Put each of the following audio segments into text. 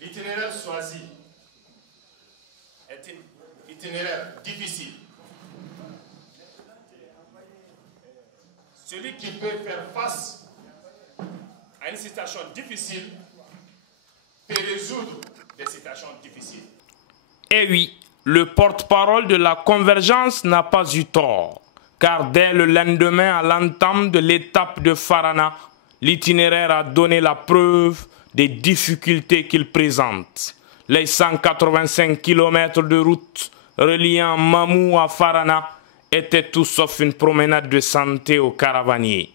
L'itinéraire choisi est un itinéraire difficile. Celui qui peut faire face à une situation difficile peut résoudre des situations difficiles. Et oui, le porte-parole de la convergence n'a pas eu tort, car dès le lendemain à l'entame de l'étape de Farana, l'itinéraire a donné la preuve des difficultés qu'il présente. Les 185 km de route reliant Mamou à Farana étaient tout sauf une promenade de santé aux caravaniers.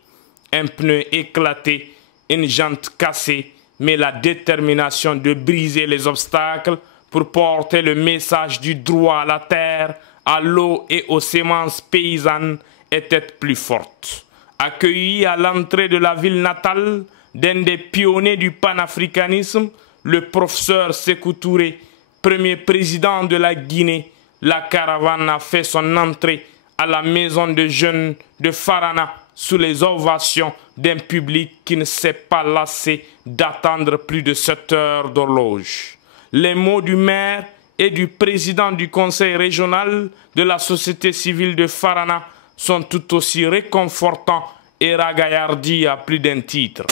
Un pneu éclaté, une jante cassée, mais la détermination de briser les obstacles pour porter le message du droit à la terre, à l'eau et aux semences paysannes était plus forte. Accueilli à l'entrée de la ville natale d'un des pionniers du panafricanisme, le professeur Sékou Touré, premier président de la Guinée, la caravane a fait son entrée à la maison de jeunes de Farana sous les ovations d'un public qui ne s'est pas lassé d'attendre plus de 7 heures d'horloge. Les mots du maire et du président du conseil régional de la société civile de Farana sont tout aussi réconfortants et ragaillardis à plus d'un titre.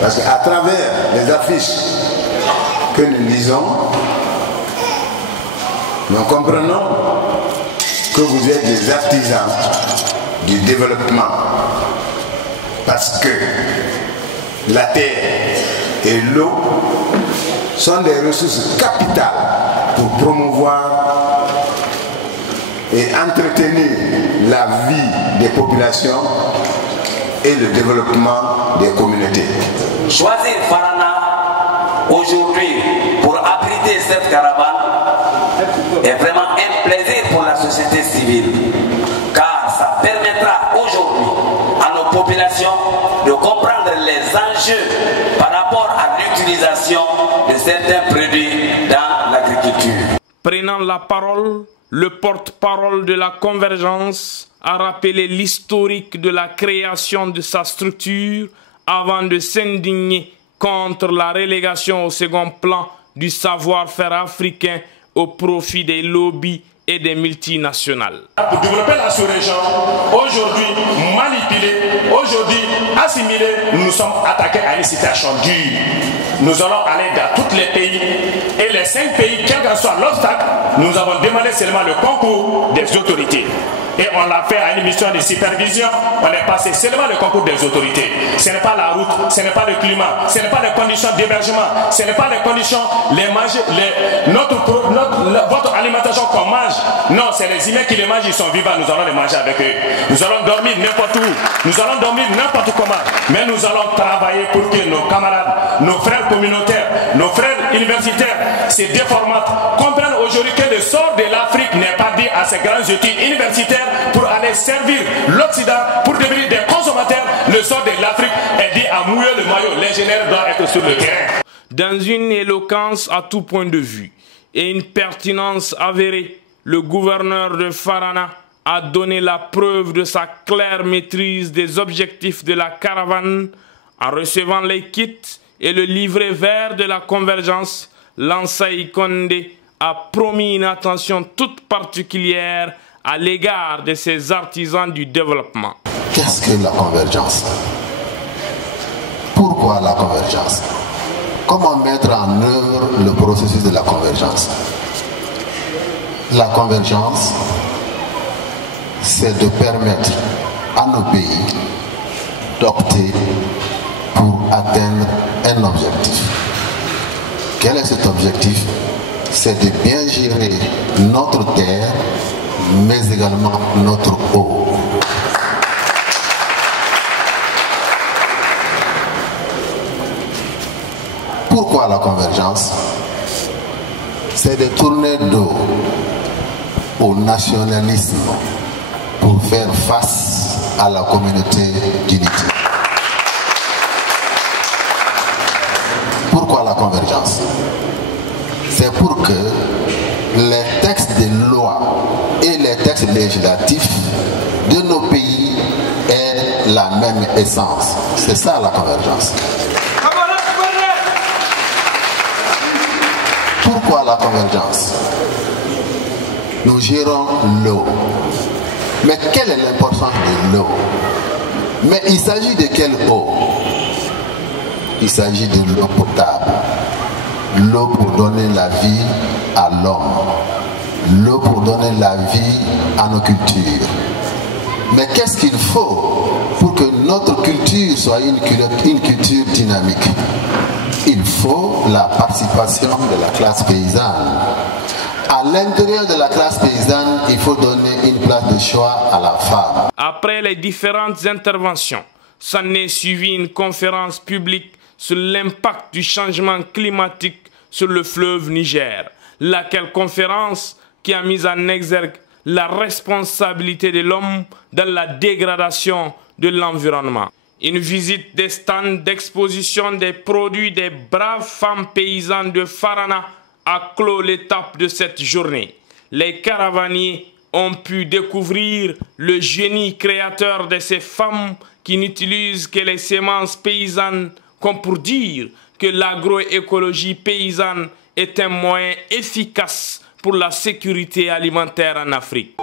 Parce qu'à travers les affiches que nous lisons, nous comprenons que vous êtes des artisans du développement. Parce que la terre et l'eau sont des ressources capitales pour promouvoir et entretenir la vie des populations et le développement des communautés. Choisir Farana aujourd'hui pour abriter cette caravane est vraiment un plaisir pour la société civile, car ça permettra aujourd'hui à nos populations de comprendre les enjeux par rapport à l'utilisation de certains produits dans l'agriculture. Prenant la parole, le porte-parole de la convergence a rappelé l'historique de la création de sa structure avant de s'indigner contre la relégation au second plan du savoir-faire africain au profit des lobbies et des multinationales. Pour développer la sous-région, aujourd'hui manipulée, aujourd'hui assimilée, nous sommes attaqués à une situation dure. Nous allons aller dans tous les pays et les 5 pays, quel que soit l'obstacle, nous avons demandé seulement le concours des autorités. Et on l'a fait à une mission de supervision, on est passé seulement le concours des autorités. Ce n'est pas la route, ce n'est pas le climat, ce n'est pas les conditions d'hébergement, ce n'est pas les conditions, votre alimentation qu'on mange. Non, c'est les humains qui les mangent, ils sont vivants, nous allons les manger avec eux. Nous allons dormir n'importe où, nous allons dormir n'importe comment, mais nous allons travailler pour que nos camarades, nos frères communautaires, nos frères universitaires, ces déformates, comprennent aujourd'hui que le sort de l'Afrique n'est pas dit à ces grandes études universitaires pour aller servir l'Occident, pour devenir des consommateurs. Le sort de l'Afrique est dit à mouiller le maillot. L'ingénieur doit être sur le terrain. Dans une éloquence à tout point de vue et une pertinence avérée, le gouverneur de Farana a donné la preuve de sa claire maîtrise des objectifs de la caravane en recevant les kits et le livret vert de la convergence. Lansana Condé a promis une attention toute particulière à l'égard de ces artisans du développement. Qu'est-ce que la convergence? Pourquoi la convergence? Comment mettre en œuvre le processus de la convergence? La convergence, c'est de permettre à nos pays d'opter pour atteindre un objectif. Quel est cet objectif? C'est de bien gérer notre terre, mais également notre eau. pourquoi la convergence? C'est de tourner dos au nationalisme pour faire face à la communauté d'unité. Pourquoi la convergence? C'est pour que les textes de loi et les textes législatifs de nos pays aient la même essence. C'est ça la convergence. Pourquoi la convergence? Nous gérons l'eau. Mais quelle est l'importance de l'eau? Mais il s'agit de quelle eau? Il s'agit de l'eau potable. L'eau pour donner la vie à l'homme. L'eau pour donner la vie à nos cultures. Mais qu'est-ce qu'il faut pour que notre culture soit une culture dynamique? Il faut la participation de la classe paysanne. À l'intérieur de la classe paysanne, il faut donner une place de choix à la femme. Après les différentes interventions, s'en est suivi une conférence publique sur l'impact du changement climatique sur le fleuve Niger. Laquelle conférence qui a mis en exergue la responsabilité de l'homme dans la dégradation de l'environnement. Une visite des stands d'exposition des produits des braves femmes paysannes de Farana a clos l'étape de cette journée. Les caravaniers ont pu découvrir le génie créateur de ces femmes qui n'utilisent que les semences paysannes, comme pour dire que l'agroécologie paysanne est un moyen efficace pour la sécurité alimentaire en Afrique.